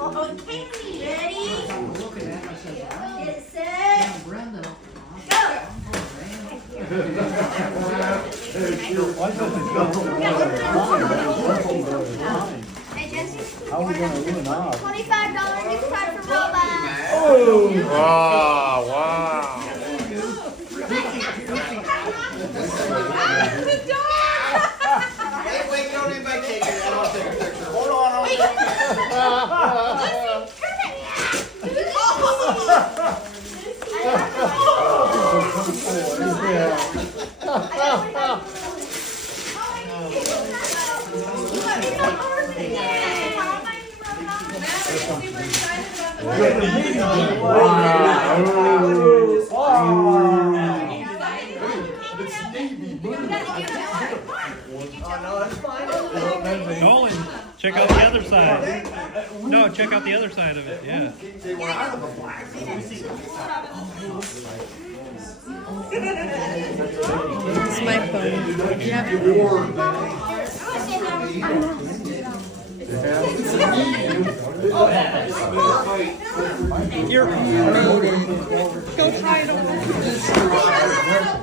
Okay, ready? Get set. Brenda. Go. Hey, Jesse. How are we going to win off? $25 gift card for Robot. Oh! Wow, wow. Wait, don't anybody take it. I want to take a picture. Hold on. Nolan, check out the other side. No, check out the other side of it, yeah. It's my phone. You have You're Go try it on.